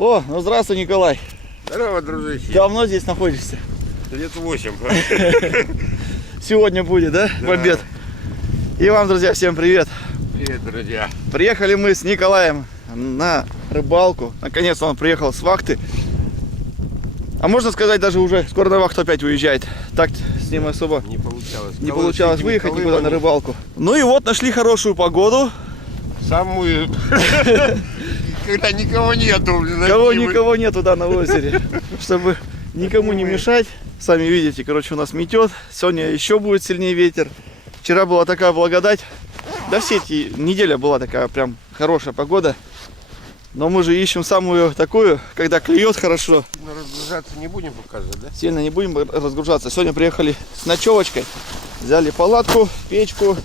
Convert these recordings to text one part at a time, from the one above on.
О, ну здравствуй, Николай. Здорово, дружище. Давно здесь находишься? Лет 8. Сегодня будет, да? В обед. И вам, друзья, всем привет. Привет, друзья. Приехали мы с Николаем на рыбалку. Наконец-то он приехал с вахты. А можно сказать, даже уже скоро на вахту опять уезжает. Так с ним особо Не получалось. не получалось выехать никуда на рыбалку. Ну и вот нашли хорошую погоду. Самую... Когда никого нету. Никого нету, да, на озере. Чтобы никому не мешать. Сами видите, короче, у нас метет. Сегодня еще будет сильнее ветер. Вчера была такая благодать. Да все эти неделя была такая прям хорошая погода. Но мы же ищем самую такую, когда клюет хорошо. Но разгружаться не будем показывать, да? Сильно не будем разгружаться. Сегодня приехали с ночевочкой. Взяли палатку, печку.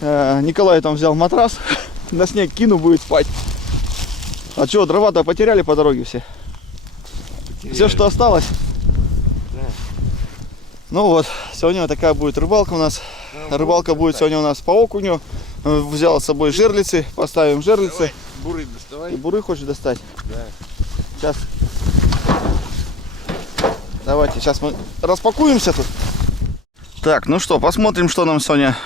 Николай там взял матрас. На снег кину, будет спать. А что, дрова-то потеряли по дороге все? Потеряли. Все, что осталось? Да. Ну вот, сегодня такая будет рыбалка у нас. Рыбалка будет сегодня у нас по окуню. Взял с собой жерлицы, поставим жерлицы. Давай, буры доставай. И буры хочешь достать? Да. Сейчас. Давайте, сейчас мы распакуемся тут. Так, ну что, посмотрим, что нам сегодня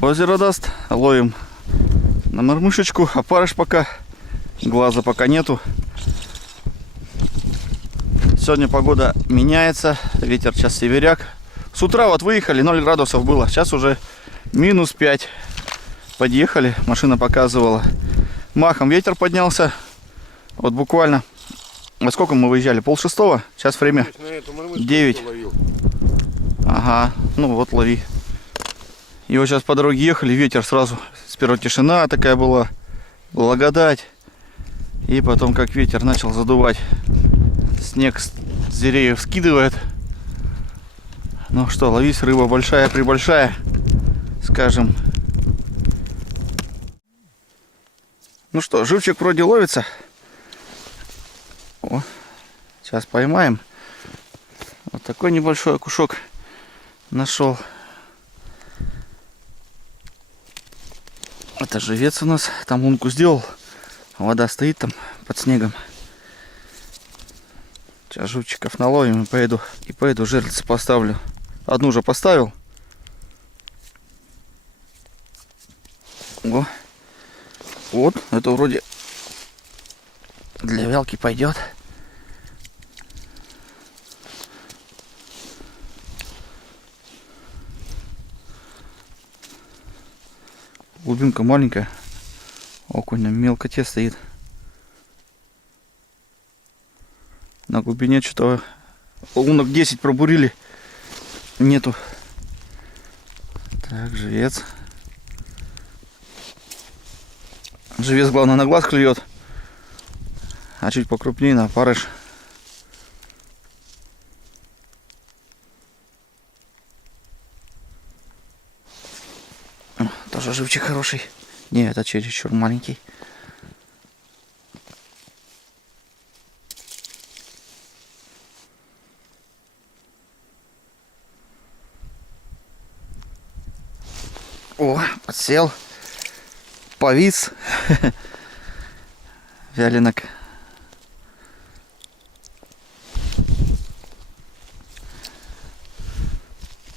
озеро даст. Ловим на мормышечку, опарыш пока. Глаза пока нету. Сегодня погода меняется. Ветер сейчас северяк. С утра вот выехали, 0 градусов было. Сейчас уже минус 5. Подъехали, машина показывала. Махом ветер поднялся. Вот буквально. Во сколько мы выезжали? 5:30. Сейчас время 9. Ага, ну вот лови. И вот сейчас по дороге ехали, ветер сразу. Сперва тишина такая была. Благодать. И потом как ветер начал задувать. Снег с деревьев скидывает. Ну что, ловись, рыба большая-пребольшая, скажем. Ну что, живчик вроде ловится. О, сейчас поймаем. Вот такой небольшой окушок нашел. Это живец у нас. Там лунку сделал. Вода стоит там под снегом. Сейчас живчиков наловим и поеду жерлицы поставлю. Одну уже поставил. О, вот, это вроде для вялки пойдет. Глубинка маленькая. Окунь на мелкоте стоит. На глубине что-то лунок 10 пробурили. Нету. Так, живец. Живец, главное, на глаз клюет. А чуть покрупнее на опарыш. Тоже живчик хороший. Не, это чересчур маленький. О, подсел. Повис. Вяленок.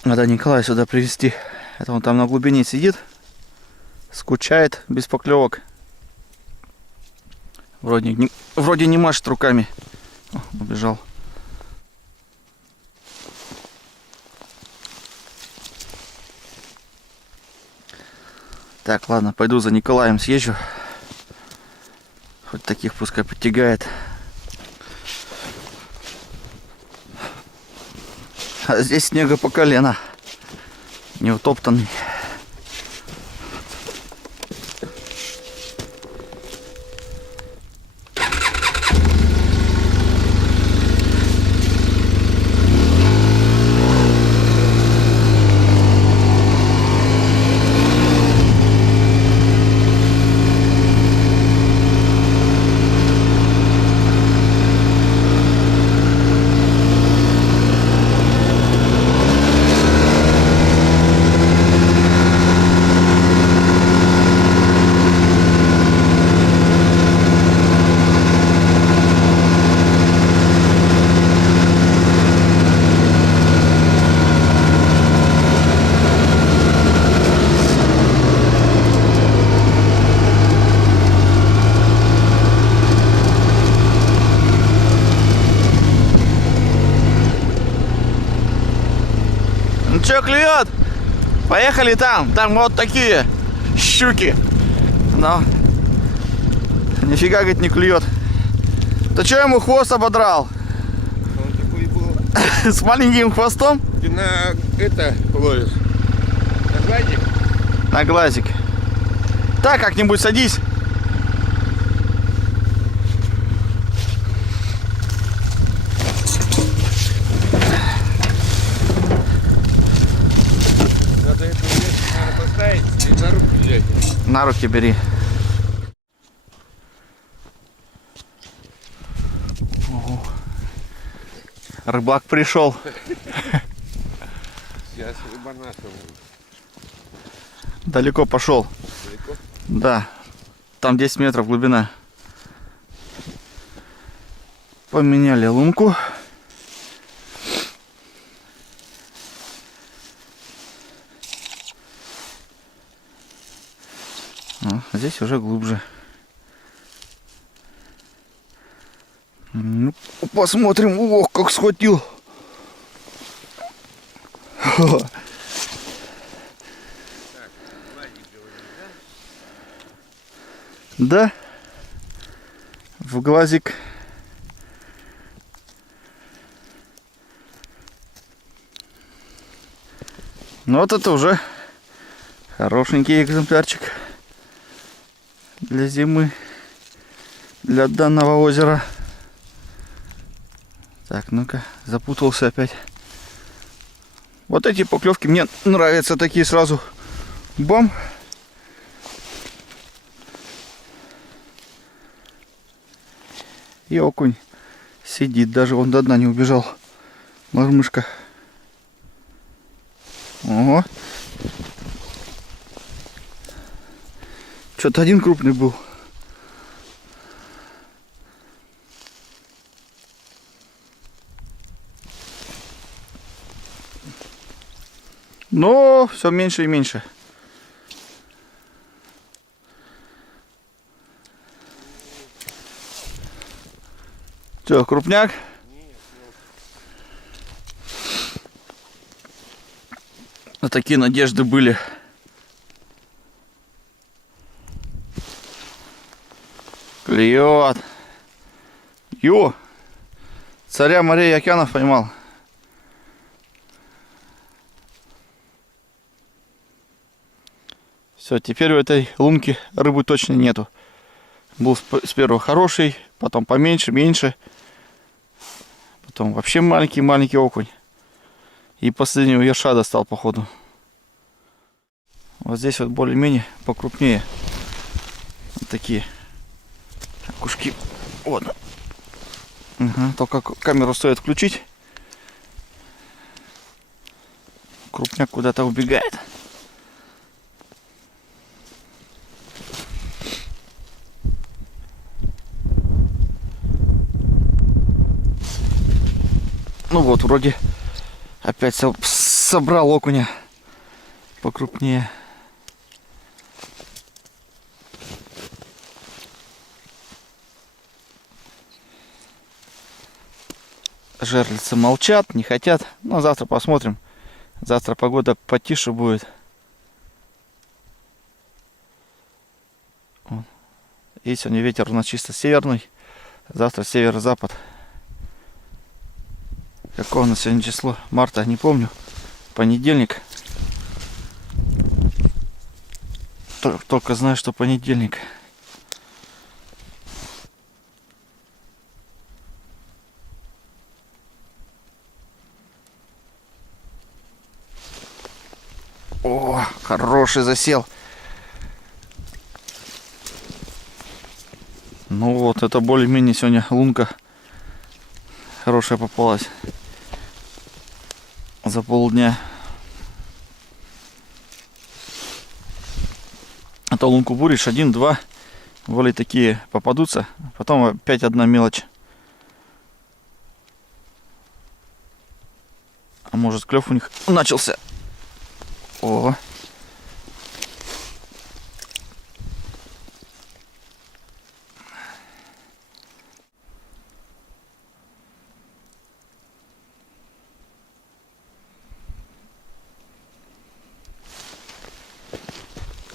Надо Николая сюда привезти. Это он там на глубине сидит. Скучает без поклевок. Вроде не машет руками. О, убежал. Так, ладно, пойду за Николаем съезжу. Хоть таких пускай подтягает. А здесь снега по колено. Не утоптанный. Что, клюет? Поехали там. Там вот такие щуки. Но нифига, говорит, не клюет. Ты что ему хвост ободрал? Он такой был. С маленьким хвостом? Ты на это ловишь? На глазик? На глазик. Так, как-нибудь садись. Надо эту вещь, наверное, поставить и на руки взять. На руки бери. Ого. Рыбак пришел. Сейчас рыбанаса будет. Далеко пошел. Далеко? Да. Там 10 метров глубина. Поменяли лунку. Здесь уже глубже. Ну, посмотрим. Ох, как схватил. Да? В глазик. Ну вот это уже хорошенький экземплярчик для зимы, для данного озера. Так, ну-ка, запутался опять. Вот эти поклевки мне нравятся, такие сразу. Бам! И окунь сидит, даже он до дна не убежал. Мормышка. Ого. Что-то один крупный был. Но все меньше и меньше. Что, крупняк? На такие надежды были. Клюет. Ё! Царя морей и океанов поймал. Все, теперь в этой лунке рыбы точно нету. Был с первого хороший, потом поменьше, меньше. Потом вообще маленький окунь. И последнего ерша достал, походу. Вот здесь вот более-менее покрупнее. Вот такие окушки. Вот. Угу. Только камеру стоит включить. Крупняк куда-то убегает. Ну вот, вроде опять собрал окуня покрупнее. Жерлицы молчат, не хотят. Но завтра посмотрим. Завтра погода потише будет. И сегодня ветер у нас чисто северный. Завтра северо-запад. Какое у нас сегодня число? Марта, не помню. Понедельник. Только знаю, что понедельник. О, хороший засел. Ну вот, это более-менее сегодня лунка хорошая попалась. За полдня. А то лунку буришь, 1-2 воли такие попадутся, потом опять одна мелочь. А может, клев у них начался. О.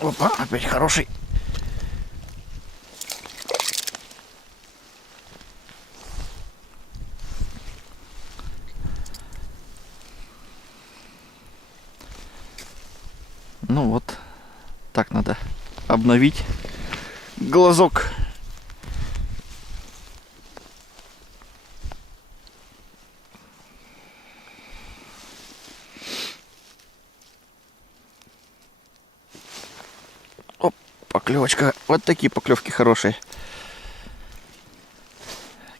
Опа, опять хороший. Ну вот, так надо обновить глазок. Оп, поклевочка. Вот такие поклевки хорошие.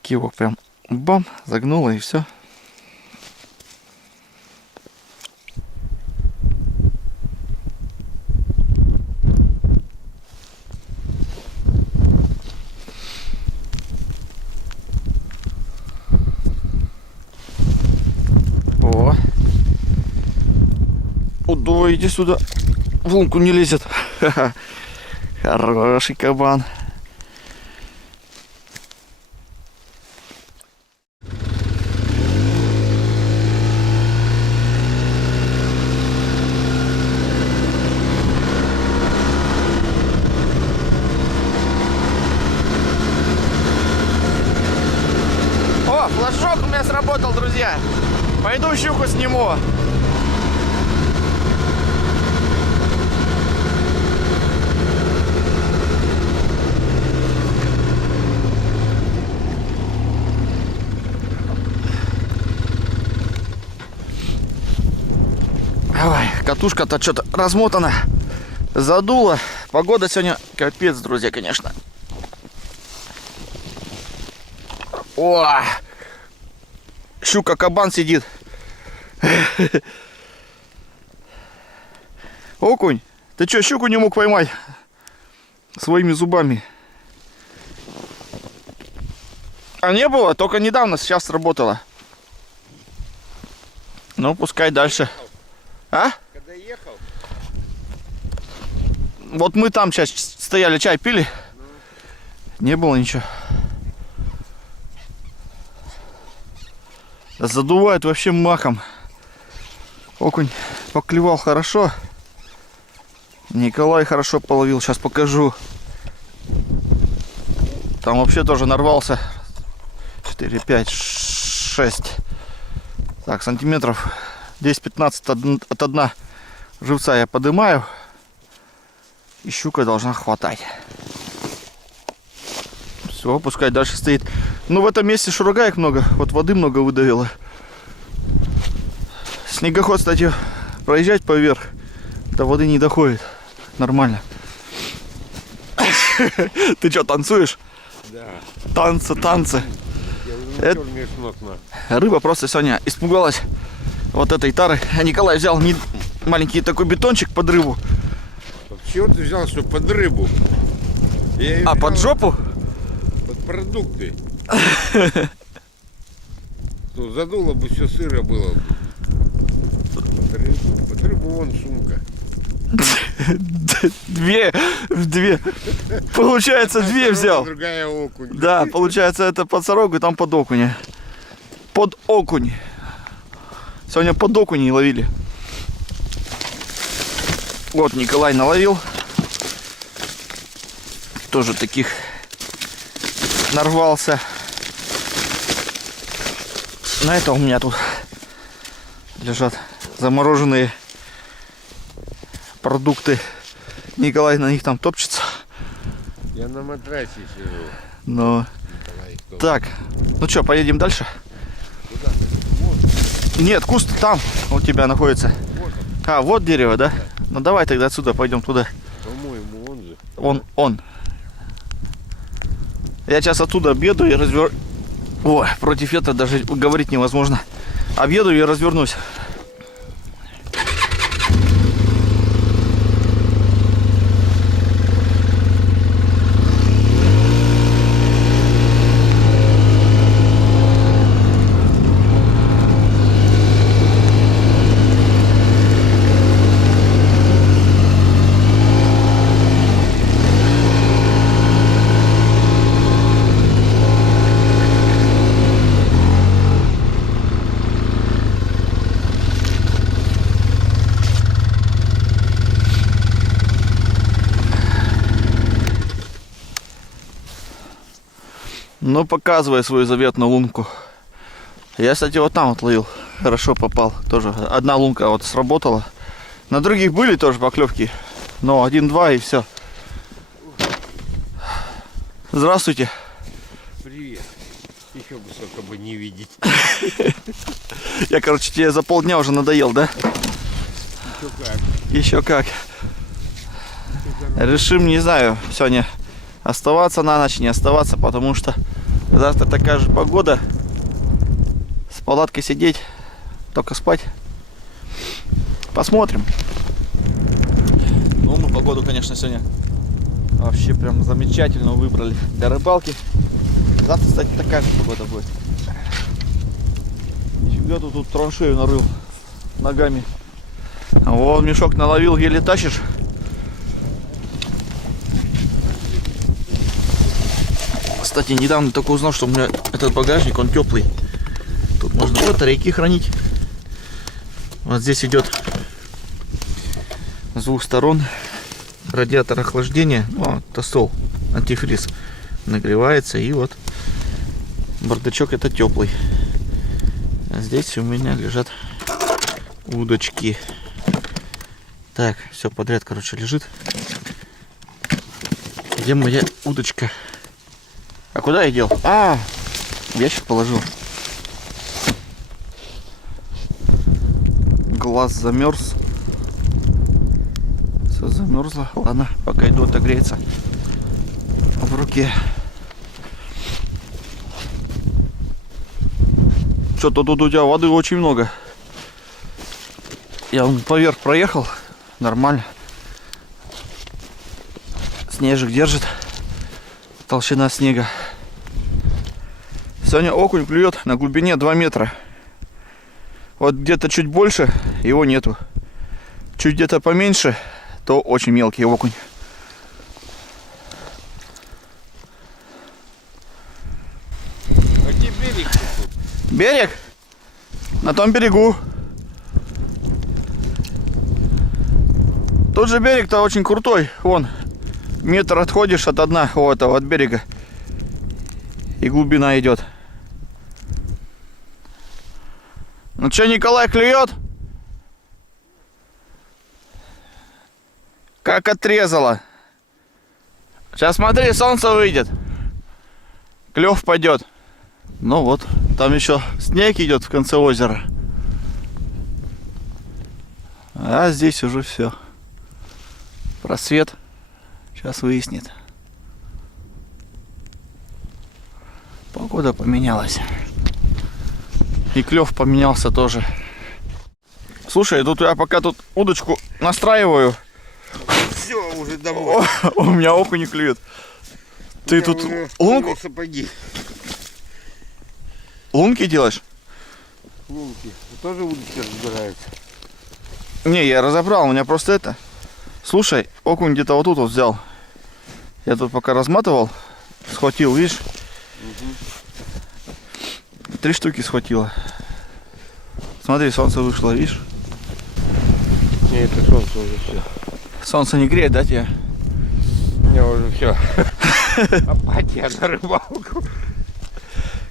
Кивок прям бам, загнуло и все. О, удой, иди сюда. В лунку не лезет. Ха-ха. Хороший кабан. О, флажок у меня сработал, друзья. Пойду щуку сниму. Ой, катушка-то что-то размотана, задуло. Погода сегодня капец, друзья, конечно. О, щука-кабан сидит. Окунь, ты что, щуку не мог поймать своими зубами? А не было, только недавно, сейчас сработало. Ну, пускай дальше. А? Когда ехал? Вот мы там сейчас стояли, чай пили. Не было ничего. Задувает вообще махом. Окунь поклевал хорошо. Николай хорошо половил. Сейчас покажу. Там вообще тоже нарвался. 4, 5, 6. Так, сантиметров 10-15 от дна живца я поднимаю. И щука должна хватать. Все, пускай дальше стоит. Ну, в этом месте шуругаек много. Вот воды много выдавило. Снегоход, кстати, проезжать поверх до воды не доходит. Нормально. Ты что, танцуешь? Да. Танцы. Я уже меж ног на. Рыба просто сегодня испугалась вот этой тары. А Николай взял маленький такой бетончик под рыбу. Чего ты взял, что под рыбу? Я ее А взял под жопу? Под продукты. То задуло бы, все сыро было бы. Под рыбу вон сумка. Две. Получается, две взял. Другая окунь. Да, получается, это под сорогу и там под окуня. Под окунь. Сегодня под окуней ловили. Вот Николай наловил. Тоже таких нарвался. На это у меня тут лежат замороженные продукты. Николай на них там топчется. Я на матрасе сижу. Но... Николай, кто? Так, ну что, поедем дальше? Куда ты? Вот, Нет, куст там у тебя находится. вот он, А, вот дерево, да? Ну давай тогда отсюда пойдем туда. по-моему, он же. Он. Я сейчас оттуда объеду и разверну. Ой, против ветра даже говорить невозможно. Объеду и развернусь. Ну, показывай свою заветную лунку. Я, кстати, вот там вот ловил. Хорошо попал. Тоже одна лунка вот сработала. На других были тоже поклевки. Но 1-2 и все. Здравствуйте. Привет. Еще бы сколько бы не видеть. Я, короче, тебе за полдня уже надоел, да? Еще как. Еще как. Решим, не знаю, сегодня оставаться на ночь, не оставаться, потому что завтра такая же погода. С палаткой сидеть, только спать. Посмотрим. Ну, мы погоду, конечно, сегодня вообще прям замечательно выбрали для рыбалки. Завтра, кстати, такая же погода будет. Нифига ты тут траншею нарыл ногами. Вот мешок наловил, еле тащишь. Кстати, недавно только узнал, что у меня этот багажник, он теплый. Тут можно батарейки хранить. Вот здесь идет с двух сторон радиатор охлаждения. О, это стол, антифриз. Нагревается, и вот бардачок это теплый. А здесь у меня лежат удочки. Так, все подряд, короче, лежит. Где моя удочка? А куда я дел? А, в ящик положил. Глаз замерз. Все замерзло. Ладно, пока иду отогреется в руке. Что-то тут у тебя воды очень много. Я вон поверх проехал. Нормально. Снежик держит. Толщина снега. Сегодня окунь клюет на глубине 2 метра. Вот где-то чуть больше его нету. Чуть где-то поменьше, то очень мелкий окунь. А где берег? Берег? На том берегу. Тот же берег-то очень крутой. Вон, метр отходишь от дна, от берега. И глубина идет. Ну что, Николай клюет? Как отрезало. Сейчас смотри, солнце выйдет. Клев пойдет. Ну вот, там еще снег идет в конце озера. А здесь уже все. Просвет. Сейчас выяснит. Погода поменялась. И клев поменялся тоже. Слушай, тут я пока тут удочку настраиваю. Все, уже домой. У меня окунь не клюет. Ты тут лунку? Сапоги. Лунки делаешь? Лунки. Тоже удочки разбираются. Не, я разобрал, у меня просто это. Слушай, окунь где-то вот тут вот взял. Я тут пока разматывал, схватил, видишь? 3 штуки схватило. Смотри, солнце вышло, видишь? Не, это солнце уже все. Солнце не греет, да, тебя? У меня уже все. Апатия на рыбалку.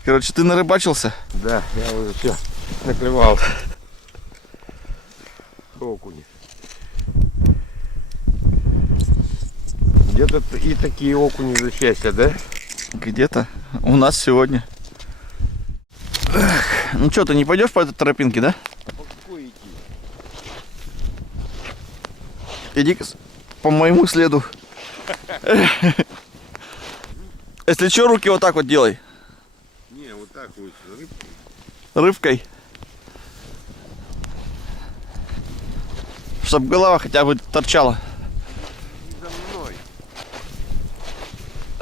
Короче, ты нарыбачился? Да, я уже все наклевал. Окуни. Где-то и такие окуни за счастье, да? Где-то. У нас сегодня. Эх, ну что, ты не пойдешь по этой тропинке, да? По какой идти? Иди по моему следу. Если что, руки вот так вот делай. Не, вот так вот, рыбкой. Рыбкой. Чтоб голова хотя бы торчала. За мной.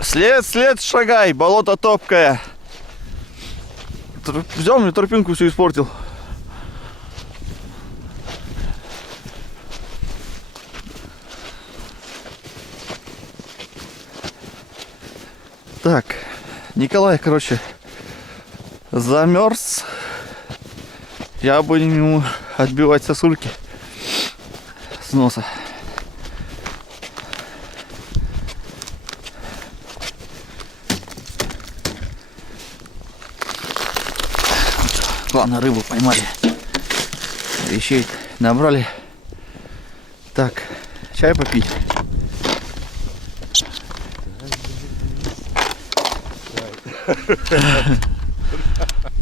След шагай, болото топкое. Взял мне тропинку, все испортил. Так, Николай, короче, замерз. Я будем ему отбивать сосульки с носа. Главное, рыбу поймали. Вещей набрали. Так, чай попить.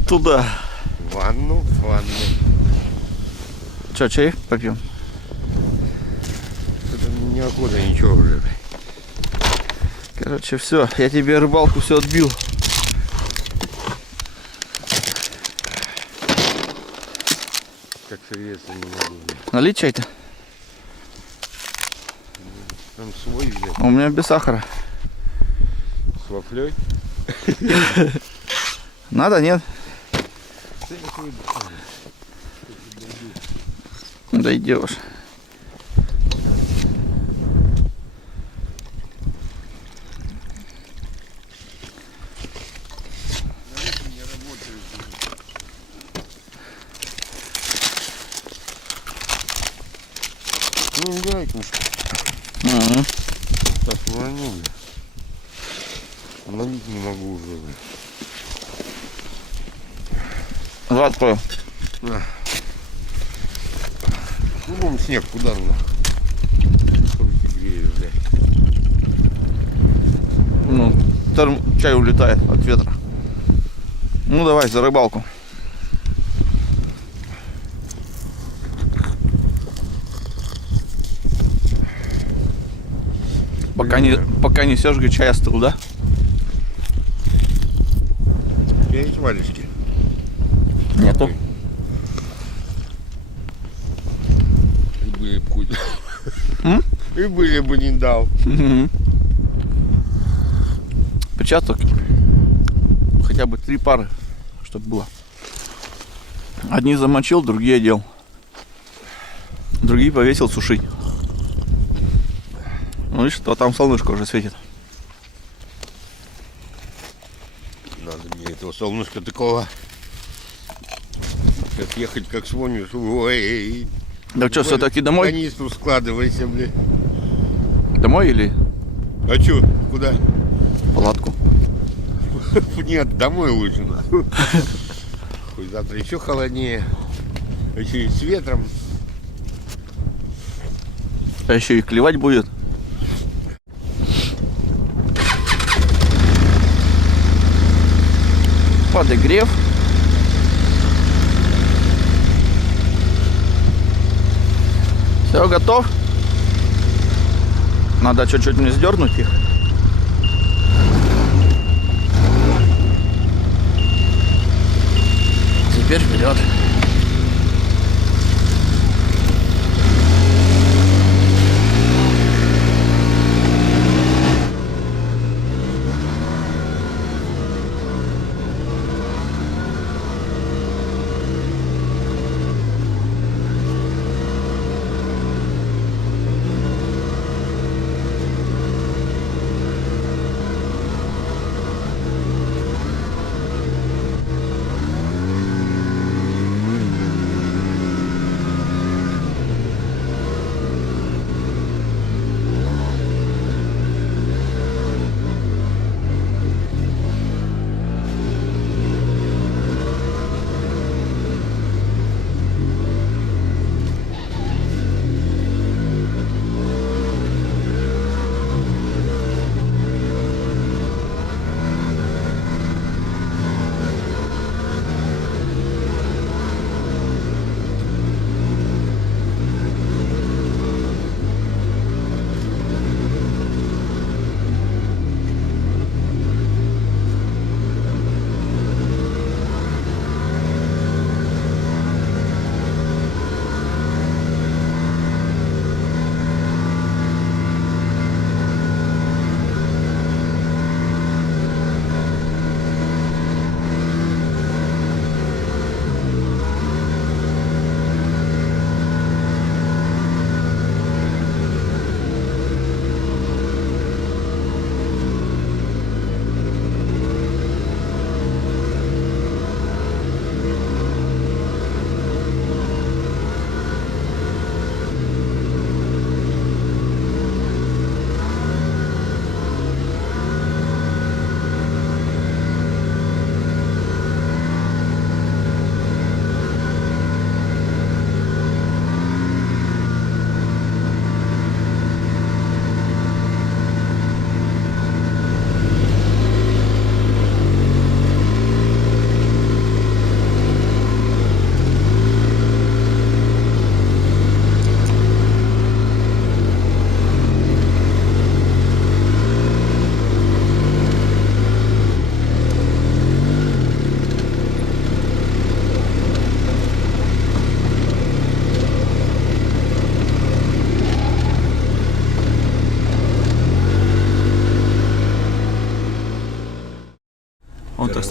Туда. Ванну. Че, чай попьем? Это неохота ничего уже. Короче, все, я тебе рыбалку все отбил. Как серьезно не могу. Налить чай-то? Там свой взять. У меня без сахара. С вафлей. Надо, нет? Дойдешь. Ну, дядька. Угу. Так, уронил. Налить не могу уже. Открою. На. Ну, вон снег, куда на? Руки грею, блядь. Ну, чай улетает от ветра. Ну давай за рыбалку. Пока несешь, говорит, чай остыл, да? У тебя есть валежки? Нету. И были бы куда. И были бы не дал. Початок. Хотя бы 3 пары, чтобы было. Одни замочил, другие одел. Другие повесил сушить. Ну видишь, то там солнышко уже светит. Надо мне этого солнышка такого. Как ехать, как свонишь. Ой. Так что, все-таки домой? Канистру складывайся, блядь. Домой или А чё? Куда? в палатку? Нет, домой лучше надо. Хоть завтра еще холоднее. Еще и с ветром. А еще и клевать будет. Подогрев. Все, готов. Надо чуть-чуть мне сдернуть их. Теперь вперед.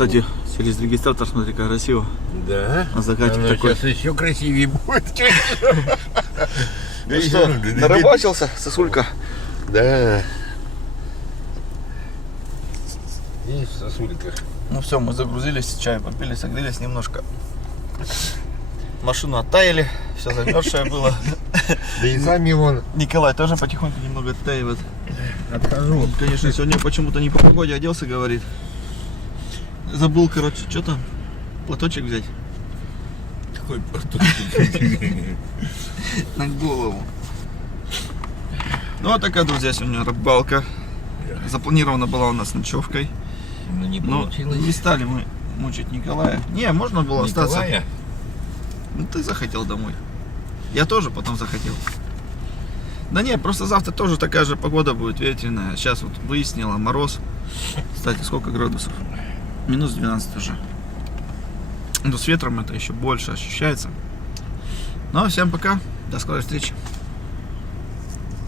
Кстати, через регистратор, смотри, как красиво. Да. А закатик Оно такой. сейчас еще красивее будет. Ну что, нарыбачился, сосулька? Да. Есть сосулька. Ну все, мы загрузились, чай попили, согрелись немножко. Машину оттаяли, все замерзшее было. Да и сами вон. Николай тоже потихоньку немного оттаивает. Отхожу. Он, конечно, сегодня почему-то не по погоде оделся, говорит. Забыл, короче, что там? Платочек взять Какой платочек? на голову. Ну вот такая, друзья, сегодня рыбалка. Запланирована была у нас ночевкой. Ну не Но получилось. не стали мы мучить Николая. Не, можно было остаться. Николая? Ну ты захотел домой. Я тоже потом захотел. Да не, просто завтра тоже такая же погода будет ветреная. Сейчас вот выяснила, мороз. Кстати, сколько градусов? Минус 12 уже. Ну с ветром это еще больше ощущается. Ну, всем пока. До скорой встречи.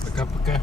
Пока-пока.